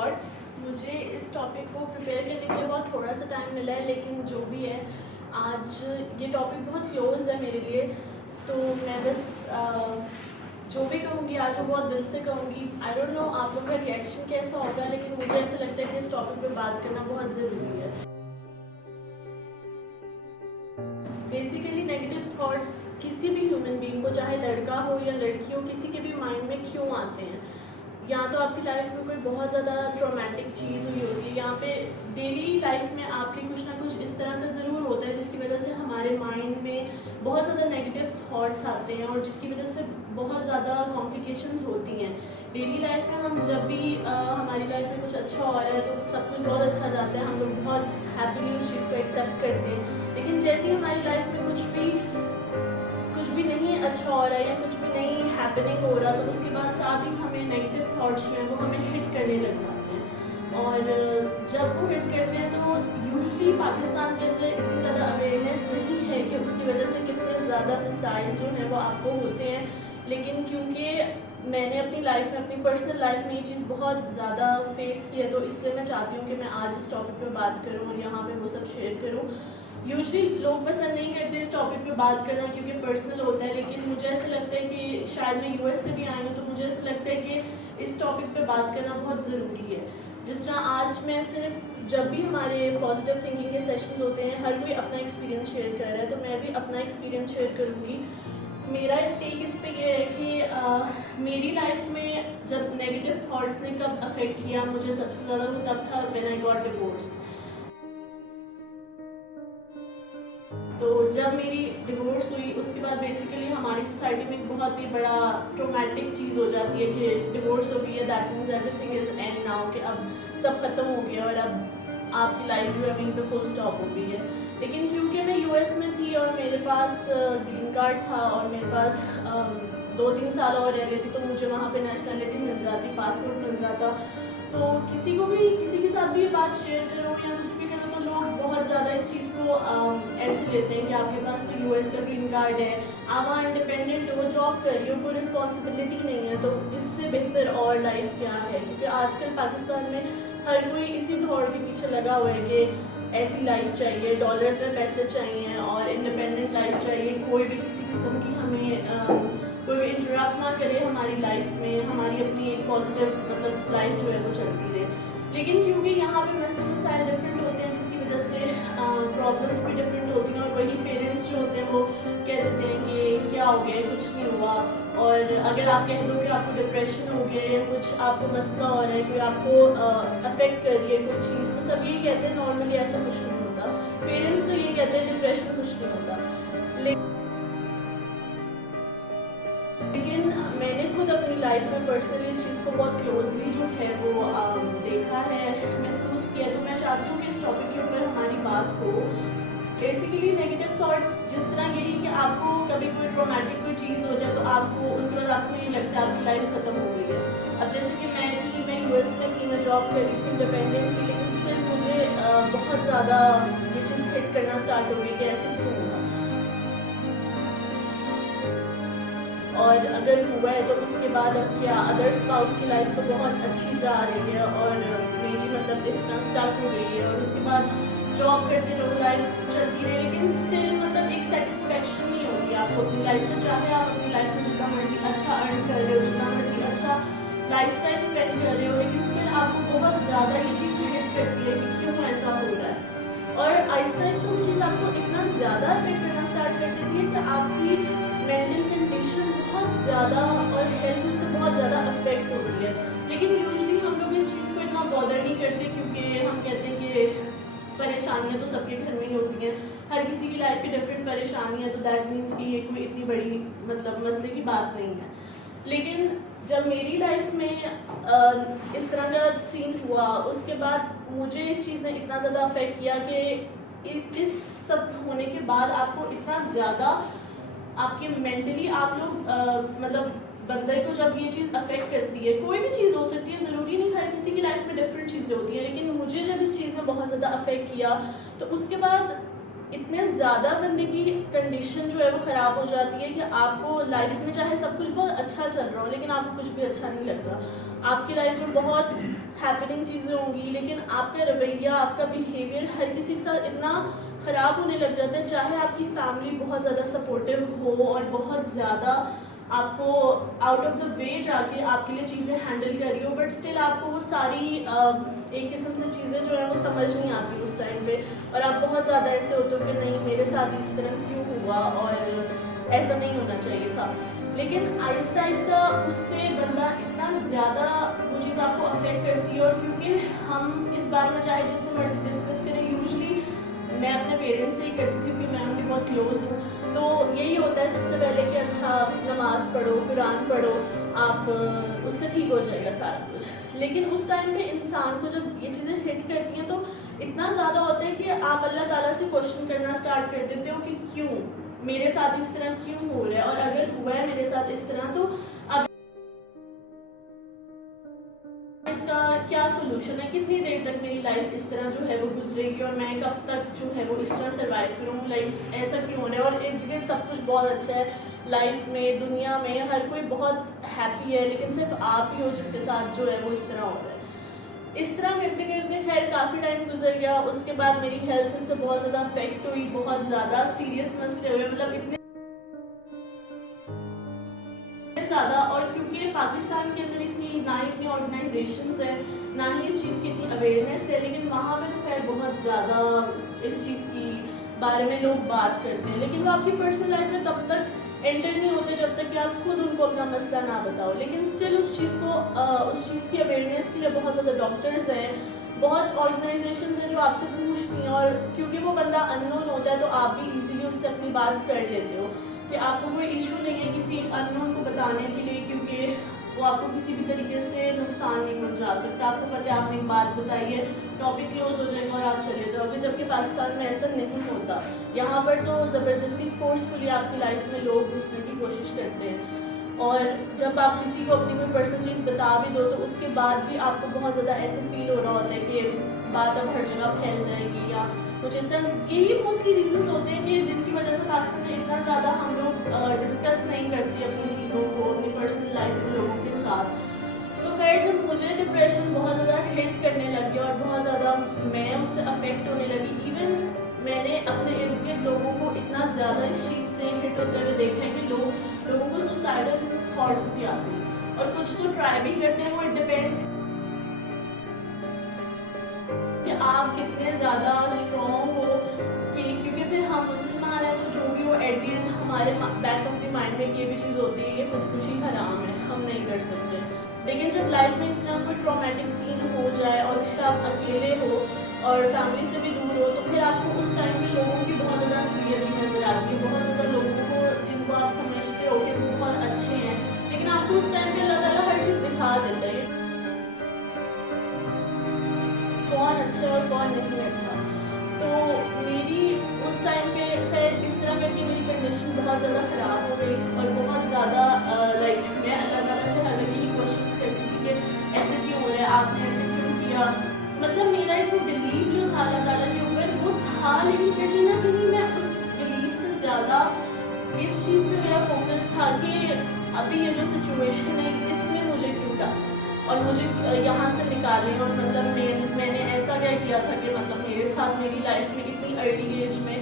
Thoughts. مجھے اس topic کو prepare کرنے کے لیے بہت تھوڑا سا ٹائم ملا ہے، لیکن جو بھی ہے آج یہ ٹاپک بہت کلوز ہے میرے لیے. تو میں بس جو بھی کہوں گی آج وہ بہت دل سے کہوں گی. آئی ڈونٹ نو آپ لوگوں کا ریئیکشن کیسا ہوگا، لیکن مجھے ایسا لگتا ہے کہ اس ٹاپک پہ بات کرنا بہت ضروری ہے. بیسیکلی نیگیٹو تھاٹس کسی بھی ہیومن بینگ کو، چاہے لڑکا ہو یا لڑکی ہو، کسی کے بھی مائنڈ میں کیوں آتے ہیں؟ یا تو آپ کی لائف میں کوئی بہت زیادہ ٹرامیٹک چیز ہوئی ہوتی ہے، یہاں پہ ڈیلی لائف میں آپ کی کچھ نہ کچھ اس طرح کا ضرور ہوتا ہے جس کی وجہ سے ہمارے مائنڈ میں بہت زیادہ نیگیٹو تھاٹس آتے ہیں، اور جس کی وجہ سے بہت زیادہ کمپلیکیشنز ہوتی ہیں. ڈیلی لائف میں ہم جب بھی ہماری لائف میں کچھ اچھا ہو رہا ہے تو سب کچھ بہت اچھا جاتا ہے، ہم لوگ بہت ہیپیلی اس چیز کو ایکسیپٹ کرتے ہیں. لیکن جیسے ہی ہماری لائف میں کچھ بھی نہیں اچھا ہو رہا ہے یا کچھ بھی نہیں ہیپننگ ہو رہا، تو اس کے بعد ساتھ ہی ہمیں نیگیٹو تھاٹس جو ہیں وہ ہمیں ہٹ کرنے لگ جاتے ہیں. اور جب وہ ہٹ کرتے ہیں تو یوزلی پاکستان کے اندر اتنی زیادہ اویئرنیس نہیں ہے کہ اس کی وجہ سے کتنے زیادہ مسائل جو ہیں وہ آپ کو ہوتے ہیں. لیکن کیونکہ میں نے اپنی لائف میں، اپنی پرسنل لائف میں یہ چیز بہت زیادہ فیس کی ہے، تو اس لیے میں چاہتی ہوں کہ میں آج اس ٹاپک پہ بات کروں اور یہاں پہ وہ سب شیئر کروں. یوزلی لوگ پسند نہیں کرتے اس ٹاپک پہ بات کرنا کیونکہ پرسنل ہوتا ہے، لیکن مجھے ایسا لگتا ہے کہ شاید میں US سے بھی آئی ہوں، تو مجھے ایسا لگتا ہے کہ اس ٹاپک پہ بات کرنا بہت ضروری ہے. جس طرح آج میں صرف جب بھی ہمارے پازیٹیو تھنکنگ کے سیشنز ہوتے ہیں، ہر کوئی اپنا ایکسپیرینس شیئر کر رہا ہے، تو میں بھی اپنا ایکسپیرینس شیئر کروں گی. میرا ٹیک اس پہ یہ ہے کہ میری لائف میں جب نیگیٹو تھاٹس نے کب افیکٹ کیا مجھے سب سے زیادہ، وہ تب تھا when I got divorced. تو جب میری ڈیورس ہوئی اس کے بعد بیسیکلی ہماری سوسائٹی میں ایک بہت ہی بڑا ٹرومیٹک چیز ہو جاتی ہے کہ ڈیورس ہو گئی ہے، that means every thing is and now, کہ اب سب ختم ہو گیا اور اب آپ کی لائف جو ہے وہیں پہ فل اسٹاپ ہو گئی ہے. لیکن کیونکہ میں US میں تھی اور میرے پاس گرین کارڈ تھا اور میرے پاس 2-3 سال اور رہ گئے تھے، تو مجھے وہاں پہ نیشنلٹی مل جاتی، پاسپورٹ مل جاتا. تو کسی کے ساتھ بھی یہ بات شیئر کرو یا کچھ بھی کرو تو لوگ بہت زیادہ اس چیز کو ایسے لیتے ہیں کہ آپ کے پاس تو US کا گرین کارڈ ہے، آپ وہاں انڈیپینڈنٹ ہو، جاب کر رہی ہو، کوئی رسپانسبلٹی نہیں ہے، تو اس سے بہتر اور لائف کیا ہے؟ کیونکہ آج کل پاکستان میں ہر کوئی اسی دوڑ کے پیچھے لگا ہوا ہے کہ ایسی لائف چاہیے، ڈالرز میں پیسے چاہیے اور انڈیپینڈنٹ لائف چاہیے، کوئی بھی کسی قسم کی ہمیں کوئی بھی انٹرپٹ نہ کرے ہماری لائف میں، ہماری اپنی ایک پازیٹیو مطلب لائف جو ہے وہ چلتی رہے. لیکن کیونکہ یہاں پہ مسائل ڈفرینٹ ہوتے ہیں جس کی وجہ سے پرابلمس بھی ڈفرینٹ ہوتی ہیں، اور وہی پیرنٹس جو ہوتے ہیں وہ کہہ دیتے ہیں کہ کیا ہو گیا، کچھ نہیں ہوا. اور اگر آپ کہہ دو کہ آپ کو ڈپریشن ہو گیا یا کچھ آپ کو مسئلہ ہو رہا ہے، کوئی آپ کو افیکٹ کر رہی ہے کوئی چیز، تو سب یہی کہتے ہیں نارملی ایسا کچھ نہیں ہوتا. پیرنٹس تو یہ کہتے ہیں ڈپریشن کچھ نہیں ہوتا. لیکن میں نے خود اپنی لائف میں پرسنلی اس چیز کو بہت کلوزلی جو ہے وہ دیکھا ہے، محسوس کیا ہے. تو میں چاہتی ہوں کہ اس ٹاپک کے اوپر ہماری بات ہو. بیسیکلی نیگیٹو تھاٹس جس طرح یہ کہ آپ کو کبھی کوئی ٹرامیٹک کوئی چیز ہو جائے تو آپ کو اس کے بعد آپ کو یہ لگتا ہے آپ کی لائف ختم ہو گئی ہے. اب جیسے کہ میں US میں تھی، میں جاب کر رہی تھی، انڈیپینڈنٹ تھی، لیکن اسٹل مجھے بہت زیادہ یہ چیز ہٹ کرنا اسٹارٹ ہو گئی کہ ایسے کیوں ہوگا. اور اگر ہوا ہے تو اس کے بعد اب کیا، ادر اسپاؤس کی لائف تو بہت اچھی جا رہی ہے اور میری مطلب اس طرح اسٹارٹ ہو گئی ہے، اور اس کے بعد جاب کرتے رہو، لائف چلتی رہے، لیکن اسٹل مطلب ایک سیٹسفیکشن نہیں ہوتی آپ کو اپنی لائف سے. چاہے آپ اپنی لائف میں جتنا مرضی اچھا ارن کر رہے ہو، جتنا مرضی اچھا لائف اسٹائل اسپینڈ کر رہے ہو، لیکن اسٹل آپ کو بہت زیادہ یہ چیز ہٹ کرتی ہے کہ کیوں ایسا ہو رہا ہے. اور آہستہ آہستہ وہ چیز آپ کو اتنا زیادہ افیکٹ کرنا اسٹارٹ کر دیتی ہے کہ آپ کی مینٹل کنڈیشن بہت زیادہ اور ہیلتھ اس سے بہت زیادہ افیکٹ ہوتی ہے. لیکن یوزلی ہم لوگ اس چیز کو اتنا بادر نہیں کرتے کیونکہ ہم کہتے ہیں کہ پریشانیاں تو سب کے گھر میں ہی ہوتی ہیں، ہر کسی کی لائف کی ڈفرینٹ پریشانی ہے، تو دیٹ مینس کہ یہ کوئی اتنی بڑی مطلب مسئلے کی بات نہیں ہے. لیکن جب میری لائف میں اس طرح کا سین ہوا اس کے بعد مجھے اس چیز نے اتنا زیادہ افیکٹ کیا کہ اس سب ہونے کے بعد آپ کو اتنا زیادہ آپ کے مینٹلی آپ لوگ مطلب بندے کو جب یہ چیز افیکٹ کرتی ہے، کوئی بھی چیز ہو سکتی ہے، ضروری نہیں ہر کسی کی لائف میں ڈفرینٹ چیزیں ہوتی ہیں، لیکن مجھے جب اس چیز نے بہت زیادہ افیکٹ کیا تو اس کے بعد اتنے زیادہ بندے کی کنڈیشن جو ہے وہ خراب ہو جاتی ہے کہ آپ کو لائف میں چاہے سب کچھ بہت اچھا چل رہا ہو لیکن آپ کو کچھ بھی اچھا نہیں لگ رہا. آپ کی لائف میں بہت ہیپننگ چیزیں ہوں گی لیکن آپ کا رویہ, آپ کا بیہیویئر ہر کسی کے ساتھ اتنا خراب ہونے لگ جاتا ہے, چاہے آپ کی فیملی بہت زیادہ سپورٹیو ہو اور بہت زیادہ آپ کو آؤٹ آف دا وے جا کے آپ کے لیے چیزیں ہینڈل کر رہی ہو, بٹ اسٹل آپ کو وہ ساری ایک قسم سے چیزیں جو ہیں وہ سمجھ نہیں آتی اس ٹائم پہ, اور آپ بہت زیادہ ایسے ہوتے ہو کہ نہیں میرے ساتھ اس طرح کیوں ہوا اور ایسا نہیں ہونا چاہیے تھا. لیکن آہستہ آہستہ اس سے بندہ اتنا زیادہ وہ چیز آپ کو افیکٹ کرتی ہے, اور کیونکہ ہم اس بارے میں چاہے جس سے مرضی ڈسکس کریں, یوزلی میں اپنے پیرنٹس سے ہی کرتی تھی کیونکہ میں ان کی بہت کلوز ہوں, تو یہی ہوتا ہے سب سے پہلے کہ اچھا نماز پڑھو, قرآن پڑھو, آپ اس سے ٹھیک ہو جائے گا سارا کچھ. لیکن اس ٹائم پہ انسان کو جب یہ چیزیں ہٹ کرتی ہیں تو اتنا زیادہ ہوتا ہے کہ آپ اللہ تعالیٰ سے کوشچن کرنا اسٹارٹ کر دیتے ہو کہ کیوں میرے ساتھ اس طرح کیوں ہو رہا ہے, اور اگر ہوا ہے میرے ساتھ اس طرح تو اب اس کا کیا سولوشن ہے, کتنی دیر تک میری لائف اس طرح جو ہے وہ گزرے گی اور میں کب تک جو ہے وہ اس طرح سروائیو کروں, لائک ایسا کیوں ہو رہا ہے. اور ارد گرد سب کچھ بہت اچھا ہے لائف میں, دنیا میں ہر کوئی بہت ہیپی ہے, لیکن صرف آپ ہی ہو جس کے ساتھ جو ہے وہ اس طرح ہو رہا ہے. اس طرح کرتے کرتے خیر کافی ٹائم گزر گیا. اس کے بعد میری ہیلتھ اس سے بہت زیادہ افیکٹ ہوئی, بہت زیادہ سیریس مسئلے ہوئے, مطلب اتنے زیادہ. اور کیونکہ پاکستان کے اندر اس کی نہ ہی اتنی آرگنائزیشنز ہیں, نہ ہی اس چیز کی اتنی اویئرنیس ہے, لیکن وہاں پہ تو خیر بہت زیادہ اس چیز کی بارے میں لوگ بات کرتے ہیں, لیکن وہ آپ کی پرسنل لائف میں تب تک انٹر نہیں ہوتے جب تک کہ آپ خود ان کو اپنا مسئلہ نہ بتاؤ. لیکن اسٹل اس چیز کی اویئرنیس کے لیے بہت زیادہ ڈاکٹرز ہیں, بہت آرگنائزیشنز ہیں جو آپ سے پوچھتی ہیں, اور کیونکہ وہ بندہ ان نون ہوتا ہے تو آپ بھی ایزیلی اس سے اپنی بات کر لیتے ہو کہ آپ کو کوئی ایشو نہیں ہے کسی ان نون کو بتانے کے لیے, کیونکہ وہ آپ کو کسی بھی طریقے سے نقصان نہیں پہنچا سکتا. آپ کو پتہ ہے آپ نے ایک بات بتائی ہے, ٹاپک کلوز ہو جائے گا اور آپ چلے جاؤ گے, جبکہ پاکستان میں ایسا نہیں ہوتا. یہاں پر تو زبردستی فورسفلی آپ کی لائف میں لوگ گھسنے کی کوشش کرتے ہیں, اور جب آپ کسی کو اپنی کوئی پرسنل چیز بتا بھی دو تو اس کے بعد بھی آپ کو بہت زیادہ ایسے فیل ہو رہا ہوتا ہے کہ بات اب ہر جگہ پھیل جائے گی یا کچھ اس طرح. یہی موسٹلی ریزنز ہوتے ہیں کہ جن کی وجہ سے پاکستان میں اتنا زیادہ ہم لوگ ڈسکس نہیں کرتے اپنی چیزوں کو, اپنی پرسنل لائف کو لوگوں کے ساتھ. تو خیر جب مجھے ڈپریشن بہت زیادہ ہٹ کرنے لگی اور بہت زیادہ میں اس سے افیکٹ ہونے لگی, ایون میں نے اپنے ارد گرد لوگوں کو اتنا زیادہ اس چیز سے ہٹ ہوتے ہوئے دیکھا ہے کہ لوگوں کو سوسائڈل تھاٹس بھی آتے ہیں, اور کچھ تو ٹرائی بھی کرتے ہیں. وہ ڈپینڈس کہ آپ کتنے زیادہ اسٹرانگ ہو, کہ کیونکہ پھر ہم مسلمان ہیں تو جو بھی ہو ایٹ دی اینڈ ہمارے بیک آف دی مائنڈ میں یہ بھی چیز ہوتی ہے کہ خودکشی حرام ہے, ہم نہیں کر سکتے. لیکن جب لائف میں اس طرح کوئی ٹرامیٹک سین ہو جائے اور پھر آپ اکیلے ہو اور فیملی سے بھی دور ہو, تو پھر آپ کو اس ٹائم میں لوگوں کی بہت زیادہ اصلیت بھی نظر آتی ہے, بہت زیادہ لوگوں کو جن کو آپ سمجھتے ہو کہ وہ بہت اچھے ہیں, لیکن آپ کو اس ٹائم پہ اللہ تعالیٰ ہر چیز دکھا دیتا ہے کون اچھا ہے اور کون نہیں اچھا. تو میری اس ٹائم پہ خیر اس طرح کر کے میری کنڈیشن بہت زیادہ خراب ہو گئی, اور بہت زیادہ لائک میں اللہ تعالیٰ سے ہر وقت یہی کوشچنس کرتی تھی کہ ایسے کیوں ہو رہا ہے, آپ نے ایسے کیوں کیا. مطلب میرا ایک وہ بلیف جو تھا اللہ تعالیٰ کے اوپر وہ تھا, لیکن کہیں نہ کہیں میں اس بلیف سے زیادہ اس چیز پہ میرا فوکس تھا کہ ابھی یہ جو سچویشن ہے اس میں مجھے کیوں ڈالا اور مجھے یہاں سے نکالیں. اور مطلب میں نے ایسا کیا تھا کہ مطلب میرے ساتھ میری لائف میں اتنی ارلی ایج میں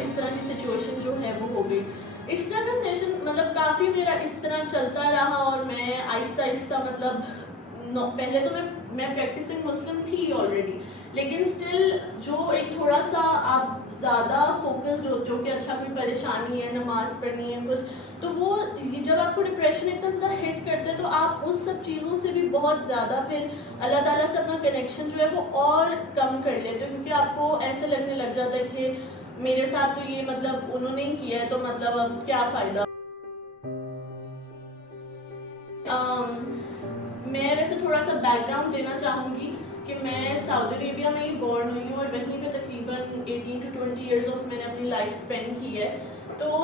اس طرح کی سچویشن جو ہے وہ ہو گئی. اس طرح کا سیشن مطلب کافی میرا اس طرح چلتا رہا, اور میں آہستہ آہستہ مطلب پہلے تو میں پریکٹسنگ مسلم تھی آلریڈی, لیکن اسٹل جو ایک تھوڑا سا آپ زیادہ فوکسڈ ہوتے ہو کہ اچھا کوئی پریشانی ہے, نماز پڑھنی ہے کچھ, تو وہ جب آپ کو ڈپریشن اتنا زیادہ ہٹ کرتا ہے تو آپ اس سب چیزوں سے بھی بہت زیادہ پھر اللہ تعالیٰ سے اپنا کنیکشن جو ہے وہ اور کم کر لیتے ہو, کیونکہ آپ کو ایسے لگنے لگ جاتا ہے کہ میرے ساتھ تو یہ مطلب انہوں نے ہی کیا ہے تو مطلب اب کیا فائدہ. میں ویسے تھوڑا سا بیک گراؤنڈ دینا چاہوں گی کہ میں سعودی عربیہ میں ہی بورن ہوئی ہوں, اور وہیں پہ تقریباً 18 to 20 ایئرز آف میں نے اپنی لائف اسپینڈ کی ہے. تو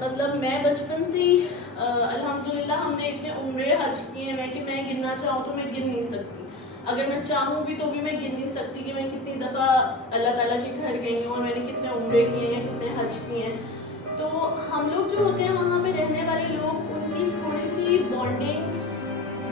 مطلب میں بچپن سے ہی الحمدللہ ہم نے اتنے عمرے حج کیے ہیں کہ میں گننا چاہوں تو میں گن نہیں سکتی, اگر میں چاہوں بھی تو بھی میں گن نہیں سکتی کہ میں کتنی دفعہ اللہ تعالیٰ کے گھر گئی ہوں اور میں نے کتنے عمرے عمرے کیے ہیں یا کتنے حج کیے ہیں. تو ہم لوگ جو ہوتے ہیں وہاں پہ رہنے والے لوگ, ان کی تھوڑی سی بانڈنگ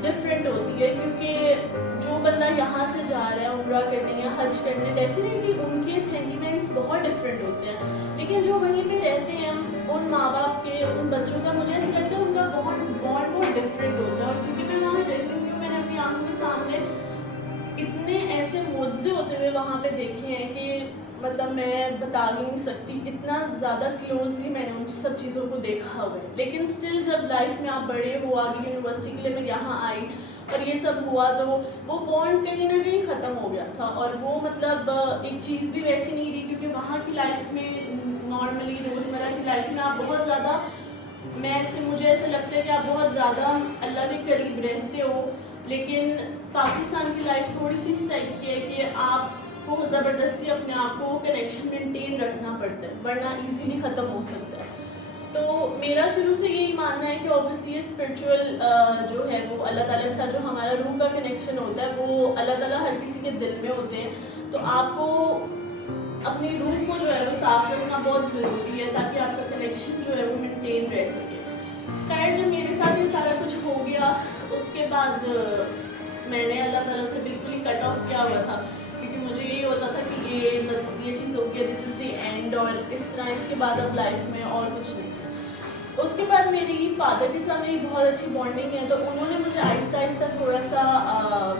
ڈفرینٹ ہوتی ہے, کیونکہ جو بندہ یہاں سے جا رہا ہے عمرہ کرنے یا حج کرنے, ڈیفینیٹلی ان کے سینٹیمنٹس بہت ڈفرینٹ ہوتے ہیں. لیکن جو وہیں پہ رہتے ہیں ان ماں باپ کے, ان بچوں کا, مجھے ایسا لگتا ہے ان کا بانڈ بہت ڈفرینٹ ہوتا ہے. اور کیونکہ میں وہاں رہتی ہوں, میں نے اپنی آنکھوں کے سامنے اتنے ایسے معجزے ہوتے ہوئے وہاں پہ دیکھے ہیں کہ مطلب میں بتا بھی نہیں سکتی, اتنا زیادہ کلوزلی میں نے ان سب چیزوں کو دیکھا ہوا ہے. لیکن اسٹل جب لائف میں آپ بڑے ہو, آگے یونیورسٹی کے لیے میں یہاں آئی اور یہ سب ہوا, تو وہ بانڈ کہیں نہ کہیں ختم ہو گیا تھا. اور وہ مطلب ایک چیز بھی ویسی نہیں رہی, کیونکہ وہاں کی لائف میں نارملی روزمرہ کی لائف میں آپ بہت زیادہ, مجھے ایسا لگتا ہے کہ آپ بہت زیادہ اللہ کے قریب رہتے ہو. لیکن پاکستان کی لائف تھوڑی سی اس ٹائپ کی ہے کہ آپ کو زبردستی اپنے آپ کو کنیکشن مینٹین رکھنا پڑتا ہے, ورنہ ایزیلی ختم ہو سکتا ہے. تو میرا شروع سے یہی ماننا ہے کہ اوبیسلی اسپرچول جو ہے وہ اللہ تعالیٰ کے ساتھ جو ہمارا روح کا کنیکشن ہوتا ہے وہ اللہ تعالیٰ ہر کسی کے دل میں ہوتے ہیں. تو آپ کو اپنی روح کو جو ہے وہ صاف رکھنا بہت ضروری ہے تاکہ آپ کا کنیکشن جو ہے وہ مینٹین رہ سکے. خیر, جب میرے ساتھ یہ سارا کچھ ہو گیا اس کے بعد میں نے اللہ تعالیٰ سے بالکل ہی کٹ آف کیا ہوا تھا, کیونکہ مجھے یہی ہوتا تھا کہ یہ بس یہ چیز ہو گیا, دس از دی اینڈ, اور اس طرح اس کے بعد اب لائف میں اور کچھ نہیں ہے. اس کے بعد میری فادر کے ساتھ میری بہت اچھی بانڈنگ ہے, تو انہوں نے مجھے آہستہ آہستہ تھوڑا سا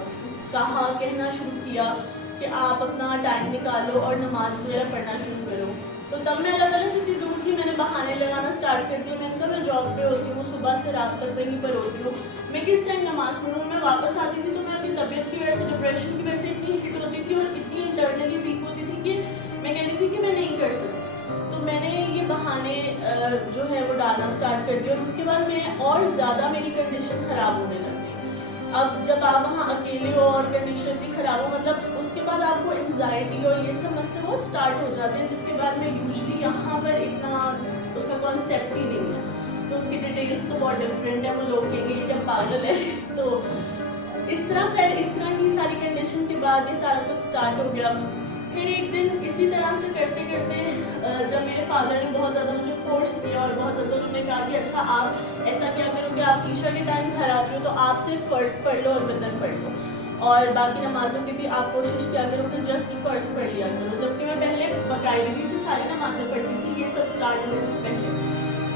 کہنا شروع کیا کہ آپ اپنا ٹائم نکالو اور نماز وغیرہ پڑھنا شروع کرو. تو تب میں اللہ تعالیٰ سے اتنی دور تھی, میں نے بہانے لگانا اسٹارٹ کر دیا. میں نے کہا میں جاب پہ ہوتی ہوں, صبح سے رات تک کہیں پر ہوتی ہوں, میں کس ٹائم نماز پڑھوں. میں واپس آتی تھی تو میں اپنی طبیعت کی وجہ سے, ڈپریشن کی وجہ سے اتنی ہٹ ہوتی تھی اور اتنی انٹرنلی ویک ہوتی تھی کہ میں کہتی تھی کہ میں نہیں کر سکتی. تو میں نے یہ بہانے جو ہے وہ ڈالنا اسٹارٹ کر دیا, اور اس کے بعد میں اور زیادہ میری کنڈیشن خراب ہونے لگ گئی. اب جب آپ وہاں اکیلے ہو اور کنڈیشن اتنی خراب ہو, مطلب اس کے بعد آپ کو انزائٹی اور یہ سب مسئلے وہ اسٹارٹ ہو جاتے ہیں, جس کے بعد میں یوزلی یہاں پر اتنا اس کا کانسیپٹ ہی نہیں ہے. تو اس کی ڈیٹیلس تو بہت ڈفرینٹ ہے, وہ لوگ کہیں گے کہ پاگل ہے. تو اس طرح کی ساری کنڈیشن کے بعد یہ سارا کچھ اسٹارٹ ہو گیا. پھر ایک دن اسی طرح سے کرتے کرتے جب میرے فادر نے بہت زیادہ مجھے فورس کیا اور بہت زیادہ انہوں نے کہا کہ اچھا آپ ایسا کیا کرو کہ آپ عشاء کے ٹائم گھر آتے ہو تو آپ صرف فرض پڑھ لو اور وتر پڑھ لو, اور باقی نمازوں کی بھی آپ کوشش کیا کرو کہ جسٹ فرض پڑھ لیا کرو. جبکہ میں پہلے باقاعدگی سے ساری نمازیں پڑھتی تھی یہ سب اسٹارٹ ہونے سے پہلے.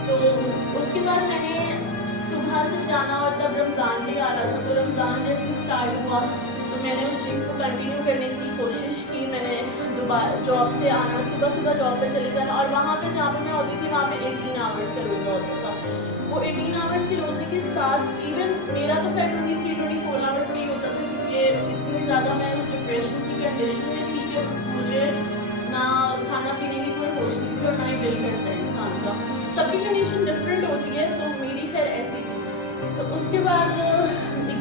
تو اس کے بعد میں نے صبح سے جانا, اور تب رمضان بھی آ رہا تھا, تو رمضان جیسے اسٹارٹ ہوا تو میں نے اس چیز کو کنٹینیو کرنے کی کوشش کی. میں نے دوبارہ جاب سے آنا, صبح جاب پہ چلے جانا, اور وہاں پہ جہاں پہ میں ہوتی تھی وہاں پہ 18 آورس کا روزہ ہوتا تھا. وہ 18 آورس کے روزے کے ساتھ ایون میرا تو خیر 23-24 آورس کا ہی ہوتا تھا, کیونکہ اتنی زیادہ میں اس ڈپریشن کی کنڈیشن میں تھی کہ مجھے نہ کھانا پینے کی کوئی ہوش نہیں تھی اور نہ ہی دل کرتا ہے انسان کا. سب کی کنڈیشن ڈفرینٹ ہوتی ہے, تو میری خیر ایسی تھی. تو اس کے بعد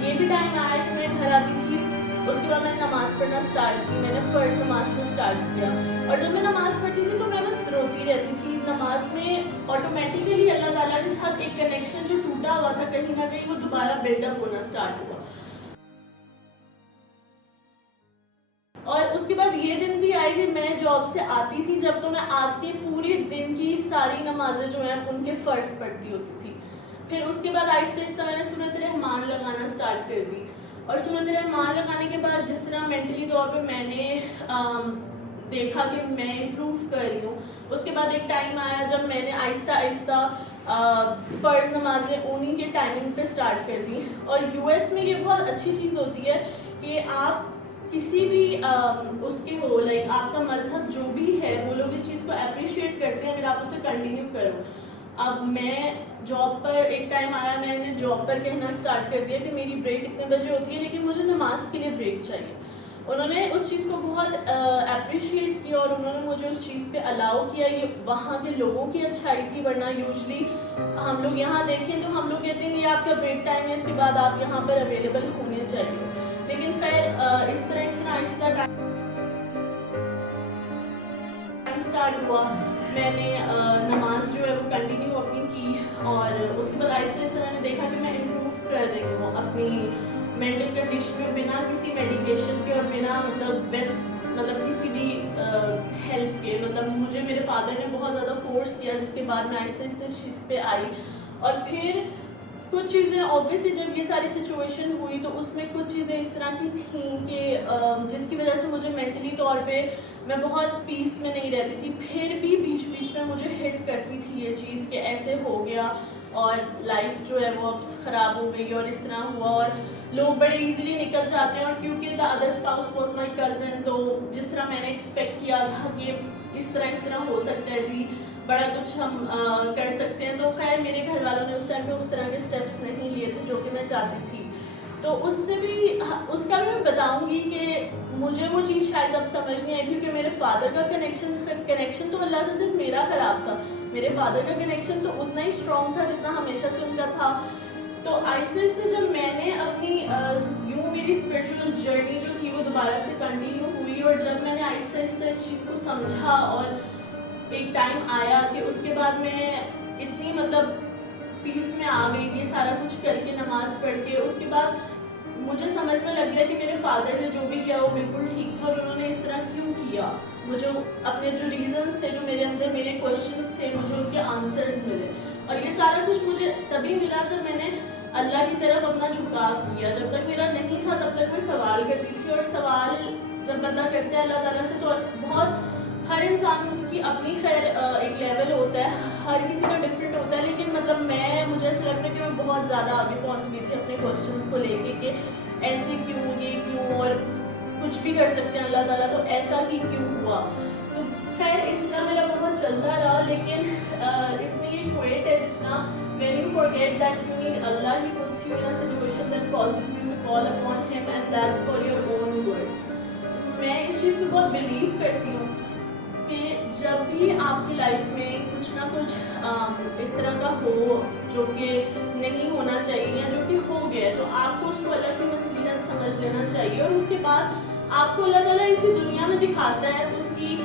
یہ بھی ٹائم آیا کہ میں گھر آتی تھی, اس کے بعد میں نے نماز پڑھنا اسٹارٹ کی. میں نے فرض نماز سے اسٹارٹ کیا, اور جب میں نماز پڑھتی تھی تو میں بس روتی رہتی تھی. نماز میں آٹومیٹیکلی اللہ تعالیٰ کے ساتھ ایک کنیکشن جو ٹوٹا ہوا تھا کہیں نہ کہیں وہ دوبارہ بلڈ اپ ہونا اسٹارٹ ہوا. اور اس کے بعد یہ دن بھی آئے کہ میں جاب سے آتی تھی جب, تو میں آج کے پورے دن کی ساری نمازیں جو ہیں ان کے فرض پڑھتی ہوتی تھی. پھر اس کے بعد آہستہ آہستہ میں نے سورۃ الرحمان لگانا اسٹارٹ کر دی, اور سورۃ الرحمان لگانے کے بعد جس طرح مینٹلی طور پہ میں نے دیکھا کہ میں امپروو کر رہی ہوں, اس کے بعد ایک ٹائم آیا جب میں نے آہستہ آہستہ فرض نمازیں انہیں کے ٹائمنگ پہ اسٹارٹ کر دی. اور یو ایس میں یہ بہت اچھی چیز ہوتی ہے کہ آپ کسی بھی اس کے ہو, لائک آپ کا مذہب جو بھی ہے وہ لوگ اس چیز کو اپریشیٹ کرتے ہیں اگر آپ اسے کنٹینیو کرو. اب میں جاب پر ایک ٹائم آیا, میں نے جاب پر کہنا اسٹارٹ کر دیا کہ میری بریک اتنے بجے ہوتی ہے لیکن مجھے نماز کے لیے بریک چاہیے. انہوں نے اس چیز کو بہت اپریشیٹ کیا اور انہوں نے مجھے اس چیز پہ الاؤ کیا. یہ وہاں کے لوگوں کی اچھائی تھی, ورنہ یوزلی ہم لوگ یہاں دیکھیں تو ہم لوگ کہتے ہیں یہ آپ کا بریک ٹائم ہے, اس کے بعد آپ یہاں پر اویلیبل ہونے چاہیے. لیکن خیر اس طرح آہستہ ٹائم اسٹارٹ ہوا. میں نے نماز جو ہے وہ کنٹینیو اپنی کی, اور اس کے بعد آہستہ آہستہ میں نے دیکھا کہ میں امپروو کر رہی ہوں اپنی مینٹل کنڈیشن میں, بنا کسی میڈیکیشن کے اور بنا مطلب کسی بھی ہیلپ کے. مطلب مجھے میرے فادر نے بہت زیادہ فورس کیا، جس کے بعد میں آہستہ آہستہ اس چیز پہ آئی. اور پھر کچھ چیزیں اوبویسلی جب یہ ساری سچویشن ہوئی تو اس میں کچھ چیزیں اس طرح کی تھیں کہ جس کی وجہ سے مجھے مینٹلی طور پہ میں بہت پیس میں نہیں رہتی تھی. پھر بھی بیچ بیچ میں مجھے ہٹ کرتی تھی یہ چیز کہ ایسے ہو گیا اور لائف جو ہے وہ اب خراب ہو گئی اور اس طرح ہوا، اور لوگ بڑے ایزیلی نکل جاتے ہیں. اور کیونکہ the other spouse was my cousin, تو جس طرح میں نے ایکسپیکٹ کیا تھا کہ اس طرح ہو سکتا ہے جی، بڑا کچھ ہم کر سکتے ہیں. تو خیر میرے گھر والوں نے اس ٹائم پہ اس طرح کے اسٹیپس نہیں لیے تھے جو کہ میں چاہتی تھی. تو اس کا بھی میں بتاؤں گی کہ مجھے وہ چیز شاید اب سمجھ نہیں آئی تھی کہ میرے فادر کا کنیکشن تو اللہ سے صرف میرا خراب تھا. میرے فادر کا کنیکشن تو اتنا ہی اسٹرانگ تھا جتنا ہمیشہ سے ان کا تھا. تو آہستہ آہستہ جب میں نے اپنی میری اسپرچل جرنی جو تھی وہ دوبارہ سے کنٹینیو ہوئی، اور جب میں نے آہستہ آہستہ اس چیز کو سمجھا اور ایک ٹائم آیا کہ اس کے بعد میں اتنی پیس میں آ گئی یہ سارا کچھ کر کے، نماز پڑھ کے، اس کے بعد مجھے سمجھ میں لگ گیا کہ میرے فادر نے جو بھی کیا وہ بالکل ٹھیک تھا، اور انہوں نے اس طرح کیوں کیا. مجھے اپنے جو ریزنس تھے، جو میرے اندر میرے کوشچنس تھے، مجھے ان کے آنسرز ملے. اور یہ سارا کچھ مجھے تبھی ملا جب میں نے اللہ کی طرف اپنا جھکاؤ کیا. جب تک میرا نہیں تھا تب تک میں سوال کرتی تھی، اور سوال جب بندہ کرتا ہے اللہ تعالیٰ سے تو بہت ہر انسان کی اپنی خیر ایک لیول ہوتا ہے، ہر کسی کا ڈفرینٹ ہوتا ہے. لیکن مجھے ایسا لگتا ہے کہ میں بہت زیادہ آگے پہنچ گئی تھی اپنے کوشچنس کو لے کے کہ ایسے کیوں، یہ کیوں، اور کچھ بھی کر سکتے ہیں اللہ تعالیٰ، تو ایسا ہی کیوں ہوا. تو خیر اس طرح میرا بہت چلتا رہا. لیکن اس میں یہ کویٹ ہے جس طرح when you forget that you need Allah, He puts you in a situation that causes you to call upon Him, and that's for your own good. تو میں اس چیز پہ بہت بلیو کرتی ہوں کہ جب بھی آپ کی لائف میں کچھ نہ کچھ اس طرح کا ہو جو کہ نہیں ہونا چاہیے یا جو کہ ہو گیا، تو آپ کو اس کو اللہ کی مصلحت سمجھ لینا چاہیے. اور اس کے بعد آپ کو اللہ تعالیٰ اسی دنیا میں دکھاتا ہے اس کی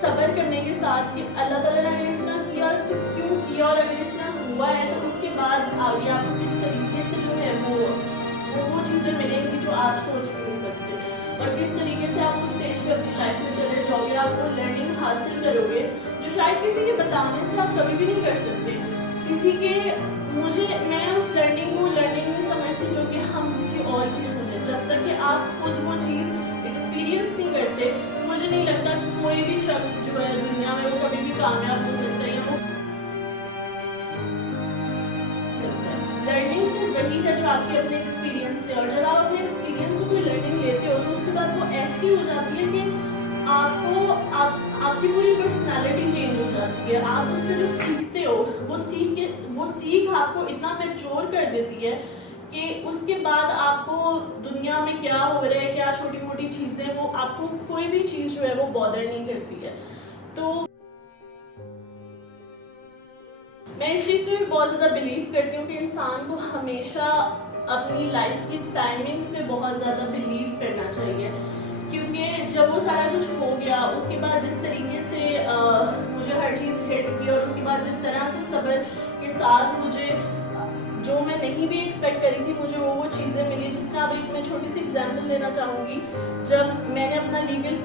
صبر کرنے کے ساتھ کہ اللہ تعالیٰ نے اس طرح کیا تو کیوں کیا، اور اگر اس طرح ہوا ہے تو اس کے بعد آگے آپ کو کس طریقے سے جو ہے وہ چیزیں ملیں گی جو آپ سوچ بھی نہیں سکتے، اور کس طریقے سے آپ اس اسٹیج پہ اپنی لائف میں چلے جاؤ گے. آپ وہ لرننگ حاصل کرو گے جو شاید کسی کے بتانے سے آپ کبھی بھی نہیں کر سکتے. میں اس لرننگ کو لرننگ میں سمجھتی جو کہ ہم کسی اور کی سنیں. جب تک کہ آپ خود وہ چیز ایکسپیرینس نہیں کرتے، مجھے نہیں لگتا کوئی بھی شخص جو ہے دنیا میں وہ کبھی بھی کامیاب ہو سکتا ہے. یا لرننگ صرف وہی ہے جو آپ کے اپنے ایکسپیرینس سے، اور جب آپ اپنے ایکسپیرینس سے کوئی لرننگ لیتے ہو تو اس کے بعد وہ ایسی ہو جاتی ہے کہ آپ کی پوری پرسنالٹی چینج ہو جاتی ہے. آپ اس سے جو سیکھتے ہو وہ سیکھ آپ کو اتنا میچور کر دیتی ہے کہ اس کے بعد آپ کو دنیا میں کیا ہو رہا ہے، کیا چھوٹی موٹی چیزیں، وہ آپ کو کوئی بھی چیز جو ہے وہ بادر نہیں کرتی ہے. تو میں اس چیز پہ بھی بہت زیادہ بلیو کرتی ہوں کہ انسان کو ہمیشہ اپنی لائف کی ٹائمنگس پہ بہت زیادہ بلیو کرنا چاہیے. کیونکہ جب وہ سارا کچھ ہو گیا، اس کے بعد جس طریقے سے مجھے ہر چیز ہٹ کی، اور اس کے بعد جس طرح سے صبر کے ساتھ مجھے جو میں نہیں بھی ایکسپیکٹ کری تھی مجھے وہ چیزیں ملی. جس طرح ابھی میں چھوٹی سی ایگزامپل دینا چاہوں گی. جب میں نے اپنا لیگل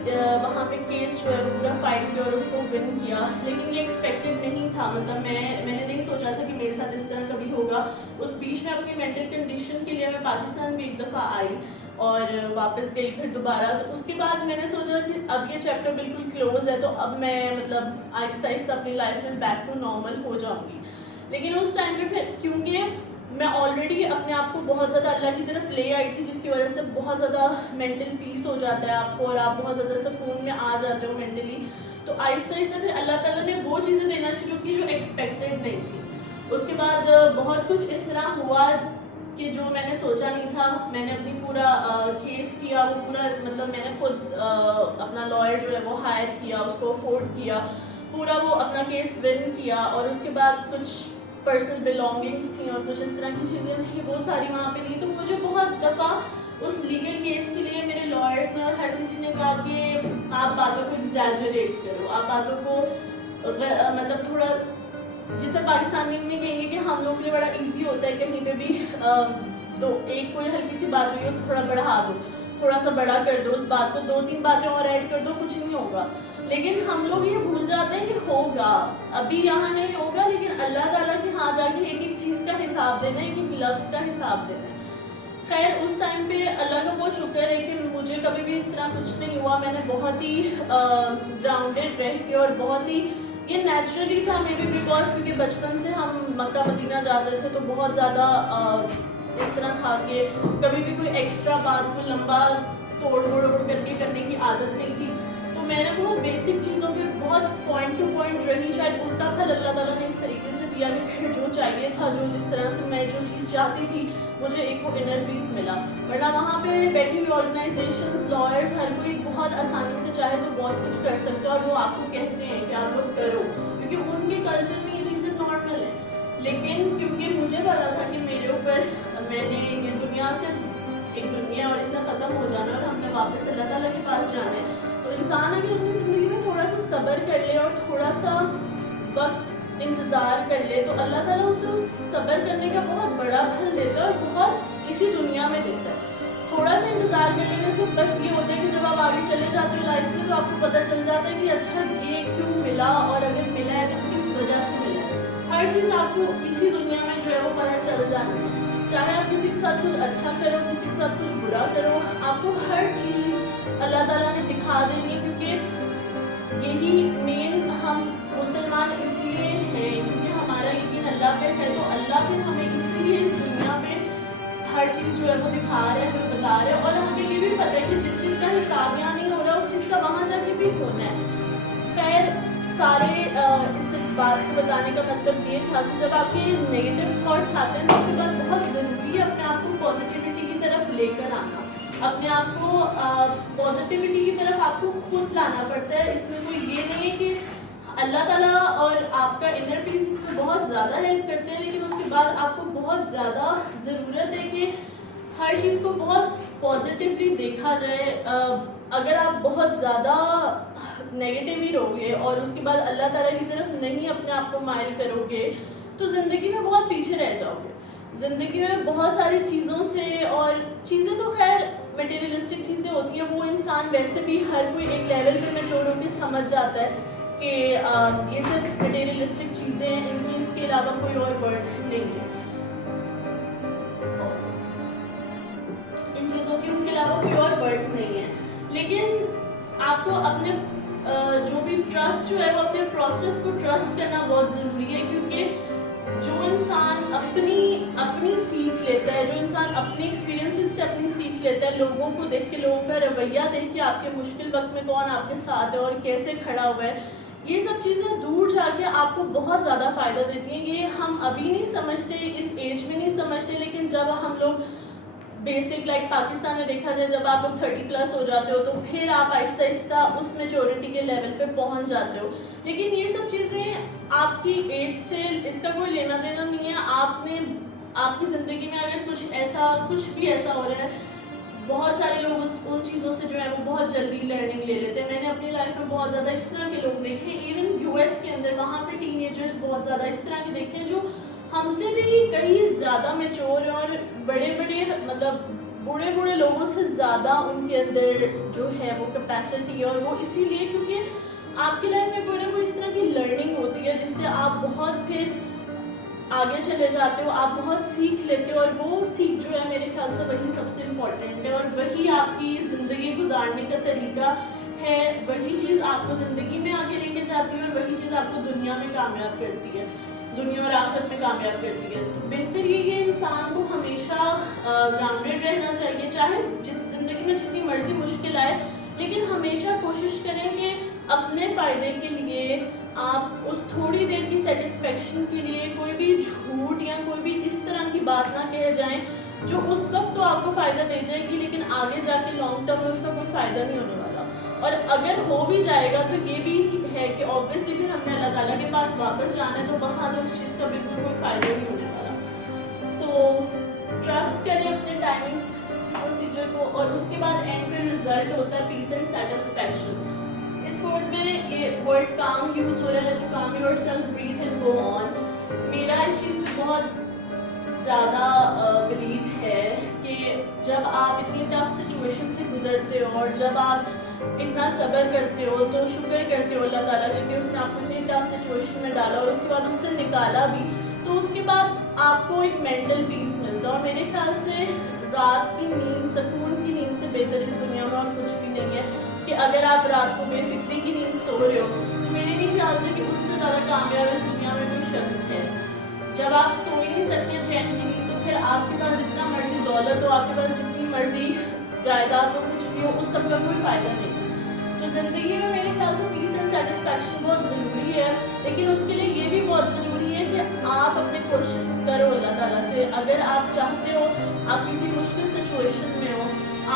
وہاں پہ کیس جو ہے وہ پورا فائٹ کیا اور اس کو ون کیا، لیکن یہ ایکسپیکٹڈ نہیں تھا. میں نے نہیں سوچا تھا کہ میرے ساتھ اس طرح کبھی ہوگا. اس بیچ میں اپنی مینٹل کنڈیشن کے لیے میں پاکستان بھی ایک دفعہ آئی اور واپس گئی پھر دوبارہ. تو اس کے بعد میں نے سوچا کہ اب یہ چیپٹر بالکل کلوز ہے، تو اب میں آہستہ آہستہ اپنی لائف میں بیک ٹو نارمل ہو جاؤں گی. لیکن اس ٹائم پہ پھر کیونکہ میں آلریڈی اپنے آپ کو بہت زیادہ اللہ کی طرف لے آئی تھی، جس کی وجہ سے بہت زیادہ مینٹل پیس ہو جاتا ہے آپ کو، اور آپ بہت زیادہ سکون میں آ جاتے ہو مینٹلی. تو آہستہ آہستہ پھر اللہ تعالیٰ نے وہ چیزیں دینا شروع کی جو ایکسپیکٹڈ نہیں تھی. اس کے بعد بہت کچھ اس طرح ہوا کہ جو میں نے سوچا نہیں تھا. میں نے اپنی پورا کیس کیا، وہ پورا میں نے خود اپنا لائر جو ہے وہ ہائر کیا، اس کو افورڈ کیا، پورا وہ اپنا کیس ون کیا. اور اس کے بعد کچھ پرسنل بلانگنگس تھیں اور کچھ اس طرح کی چیزیں تھیں، وہ ساری وہاں پہ لی. تو مجھے بہت دفعہ اس لیگل کیس کے لیے میرے لائرس نے اور ہر کسی نے کہا کہ آپ باتوں کو ایگزیجریٹ کرو، آپ باتوں کو تھوڑا، جسے پاکستانی میں کہیں گے کہ ہم لوگ کے لیے بڑا ایزی ہوتا ہے کہیں پہ بھی ایک کوئی ہلکی سی بات ہوئی اسے تھوڑا بڑھا دو، تھوڑا سا بڑا کر دو اس بات کو، 2-3 باتیں اور ایڈ کر دو، کچھ نہیں ہوگا. لیکن ہم لوگ یہ بھول جاتے ہیں ہوگا, ابھی یہاں نہیں ہوگا, لیکن اللہ تعالیٰ کے ہاں جا کے ایک ایک چیز کا حساب دینا, ایک ایک لفظ کا حساب دینا. خیر اس ٹائم پہ اللہ کا بہت شکر ہے کہ مجھے کبھی بھی اس طرح کچھ نہیں ہوا. میں نے بہت ہی گراؤنڈیڈ رہ کے, اور بہت ہی یہ نیچرلی تھا مے بی بیکاز کیونکہ بچپن سے ہم مکہ مدینہ جاتے تھے, تو بہت زیادہ اس طرح تھا کہ کبھی بھی کوئی ایکسٹرا بات کو لمبا توڑ موڑ کر کے کرنے کی عادت نہیں تھی. تو میں نے بہت بیسک چیزوں پہ بہت پوائنٹ ٹو پوائنٹ رہی. شاید اس کا پھل اللہ تعالیٰ نے اس طریقے سے دیا کہ پھر جو چاہیے تھا, جو جس طرح سے میں جو چیز چاہتی تھی, مجھے ایک وہ انر پیس ملا. ورنہ وہاں پہ بیٹھی ہوئی آرگنائزیشنز, لائرز, ہر کوئی بہت آسانی سے چاہے تو بہت کچھ کر سکتے ہیں, اور وہ آپ کو کہتے ہیں کہ آپ لوگ کرو, کیونکہ ان کے کلچر میں یہ چیزیں نارمل ہیں. لیکن کیونکہ مجھے پتا تھا کہ میرے اوپر, میں نے یہ دنیا صرف ایک دنیا اور اس میں ختم ہو جانا, اور ہم نے واپس اللہ تعالیٰ کے پاس جانا ہے. تو انسان اگر اپنی زندگی میں تھوڑا سا صبر کر لے اور تھوڑا سا وقت انتظار کر لے, تو اللہ تعالیٰ اسے اس صبر کرنے کا بہت بڑا پھل دیتا ہے, اور بہت اسی دنیا میں دیتا ہے. تھوڑا سا انتظار کرنے میں سے بس یہ ہوتا ہے کہ جب آپ آگے چلے جاتے ہو لائف میں, تو آپ کو پتہ چل جاتا ہے کہ اچھا یہ کیوں ملا, اور اگر ملا ہے تو کس وجہ سے ملا ہے. ہر چیز آپ کو اسی دنیا میں جو ہے وہ پتہ چل جاتی ہے. چاہے آپ کسی کے ساتھ کچھ اچھا کرو, کسی کے ساتھ کچھ برا کرو, آپ کو ہر چیز اللہ تعالیٰ نے دکھا دینی ہے. کیونکہ یہی مین, ہم مسلمان اس لیے ہیں کیونکہ ہمارا یقین اللہ پہ ہے, تو اللہ پھر ہمیں اسی لیے اس دنیا میں ہر چیز جو ہے وہ دکھا رہے ہیں, ہمیں بتا رہے ہیں. اور ہمیں یہ بھی پتہ ہے کہ جس چیز کا حساب یہاں نہیں ہو رہا, اس چیز کا وہاں جا کے بھی ہونا ہے. خیر سارے اس بات کو بتانے کا مطلب یہ تھا کہ جب آپ کے نیگیٹو تھاٹس آتے ہیں, تو اس کے بعد بہت ضروری ہے اپنے آپ کو پازیٹیوٹی کی طرف لے کر آنا. اپنے آپ کو پازیٹیوٹی کی طرف آپ کو خود لانا پڑتا ہے. اس میں کوئی یہ نہیں ہے کہ اللہ تعالیٰ اور آپ کا انر پیس اس میں بہت زیادہ ہیلپ کرتے ہیں, لیکن اس کے بعد آپ کو بہت زیادہ ضرورت ہے کہ ہر چیز کو بہت پازیٹیولی دیکھا جائے. اگر آپ بہت زیادہ نیگیٹو ہی رہو گے اور اس کے بعد اللہ تعالیٰ کی طرف نہیں اپنے آپ کو مائل کرو گے, تو زندگی میں بہت پیچھے رہ جاؤ گے. زندگی میں بہت ساری چیزوں سے, اور چیزیں تو خیر میٹیریلسٹک چیزیں ہوتی ہیں, وہ انسان ویسے بھی ہر کوئی ایک لیول پہ میچور ہو کے سمجھ جاتا ہے کہ یہ صرف میٹیریلسٹک چیزیں ہیں, ان کی اس کے علاوہ کوئی اور ورتھ نہیں ہے, ان چیزوں کی اس کے علاوہ کوئی اور ورتھ نہیں ہے. لیکن آپ کو اپنے جو بھی ٹرسٹ جو ہے وہ اپنے پروسیس کو ٹرسٹ کرنا بہت ضروری ہے. کیونکہ جو انسان اپنی سیکھ لیتا ہے, جو انسان اپنے ایکسپیرینسز سے اپنی سیکھ لیتا ہے, لوگوں کو دیکھ کے, لوگوں کا رویہ دیکھ کے, آپ کے مشکل وقت میں کون آپ کے ساتھ ہے اور کیسے کھڑا ہوا ہے, یہ سب چیزیں دور جا کے آپ کو بہت زیادہ فائدہ دیتی ہیں. یہ ہم ابھی نہیں سمجھتے, اس ایج میں نہیں سمجھتے, لیکن جب ہم لوگ بیسک لائک پاکستان میں دیکھا جائے, جب آپ لوگ 30+ ہو جاتے ہو, تو پھر آپ آہستہ آہستہ اس میچورٹی کے لیول پہ پہنچ جاتے ہو. لیکن یہ سب چیزیں آپ کی ایج سے اس کا کوئی لینا دینا نہیں ہے. آپ کی زندگی میں اگر کچھ بھی ایسا ہو رہا ہے, بہت سارے لوگ ان چیزوں سے جو ہے وہ بہت جلدی لرننگ لے لیتے ہیں. میں نے اپنی لائف میں بہت زیادہ اس طرح کے لوگ دیکھے, ایون US کے اندر, وہاں پہ ٹین ایجرز بہت زیادہ اس طرح کے دیکھے ہیں جو ہم سے بھی کہیں زیادہ میچور ہیں, اور بڑے لوگوں سے زیادہ ان کے اندر جو ہے وہ کیپیسٹی ہے. اور وہ اسی لیے کیونکہ آپ کی لائف میں کوئی نہ کوئی اس طرح کی لرننگ ہوتی ہے جس سے آپ بہت پھر آگے چلے جاتے ہو, آپ بہت سیکھ لیتے ہو, اور وہ سیکھ جو ہے میرے خیال سے وہی سب سے امپورٹنٹ ہے, اور وہی آپ کی زندگی گزارنے کا طریقہ ہے. وہی چیز آپ کو زندگی میں آگے لے کے جاتی ہے, اور وہی چیز آپ کو دنیا میں کامیاب کرتی ہے, دنیا اور آخرت میں کامیاب کرتی ہے. تو بہتر یہ کہ انسان کو ہمیشہ گراؤنڈیڈ رہنا چاہیے, چاہے زندگی میں جتنی مرضی مشکل آئے, لیکن ہمیشہ کوشش کریں کہ اپنے فائدے کے لیے آپ اس تھوڑی دیر کی سیٹسفیکشن کے لیے کوئی بھی جھوٹ یا کوئی بھی اس طرح کی بات نہ کہہ جائیں جو اس وقت تو آپ کو فائدہ دے جائے گی, لیکن آگے جا کے لانگ ٹرم میں اس کا کوئی فائدہ نہیں ہونے والا. اور اگر ہو بھی جائے گا تو یہ بھی ہے کہ اوبویسلی پھر ہم نے اللہ تعالیٰ کے پاس واپس جانا ہے, تو وہاں تو اس چیز کا بالکل کوئی فائدہ نہیں ہونے والا. سو ٹرسٹ کریں اپنے ٹائمنگ پروسیجر کو, اور اس کے بعد اینڈ پہ رزلٹ ہوتا ہے پیس اینڈ سیٹسفیکشن. اس کوڈ میں یہ ورڈ کام یوز ہو رہا ہے, تو calm yourself, breathe and go on. میرا اس چیز سے بہت زیادہ بلیو ہے کہ جب آپ اتنی ٹف سچویشن سے گزرتے ہو, اور جب آپ اتنا صبر کرتے ہو تو شکر کرتے ہو اللہ تعالیٰ کے کہ اس نے آپ کو اتنی ٹف سچویشن میں ڈالا اور اس کے بعد اس سے نکالا بھی, تو اس کے بعد آپ کو ایک مینٹل پیس ملتا ہے. اور میرے خیال سے رات کی نیند, سکون کی نیند سے بہتر اس دنیا میں اور کچھ بھی نہیں ہے. کہ اگر آپ رات کو بے فکری کی نیند سو رہے ہو تو میرے بھی خیال سے کہ اس سے زیادہ کامیاب اس دنیا میں کوئی شخص ہے. جب آپ سو ہی نہیں سکتے چین کی نیند, تو پھر آپ کے پاس جتنا مرضی دولت ہو, آپ کے پاس جتنی مرضی جائیداد ہو, کچھ بھی ہو, اس سب کا کوئی فائدہ نہیں. تو زندگی میں میرے خیال سے پیس اینڈ سیٹسفیکشن بہت ضروری ہے, لیکن اس کے لیے یہ بھی بہت ضروری ہے کہ آپ اپنے کوشچنس کرو اللہ تعالیٰ سے. اگر آپ چاہتے ہو, آپ کسی مشکل سچویشن میں ہو,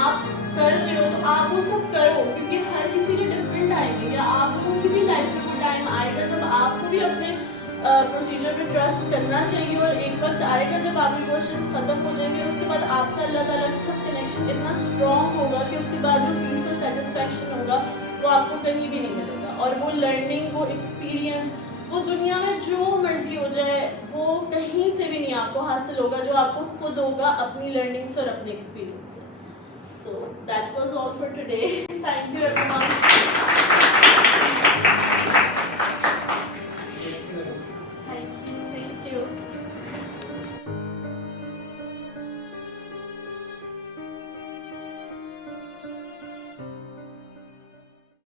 آپ کر رہے ہو, تو آپ وہ سب کرو, کیونکہ ہر کسی کے ڈفرینٹ آئے گی. یا آپ لوگوں کی بھی لائف میں کوئی ٹائم آئے گا جب آپ کو بھی اپنے پروسیجر پہ ٹرسٹ کرنا چاہیے, اور ایک وقت آئے گا جب آپ کے کوشچنس ختم ہو جائیں گے, اس کے بعد آپ کا اللہ تعالیٰ کے ساتھ کنیکشن اتنا اسٹرانگ ہوگا کہ اس کے بعد جو پیس اور سیٹسفیکشن ہوگا وہ آپ کو کہیں بھی نہیں ملے گا. اور وہ لرننگ, وہ ایکسپیرینس, وہ دنیا میں جو مرضی ہو جائے وہ کہیں سے بھی نہیں آپ کو حاصل ہوگا, جو آپ کو خود ہوگا اپنی لرننگ سے اور اپنے ایکسپیرینس سے. So that was all for today. Thank you everyone.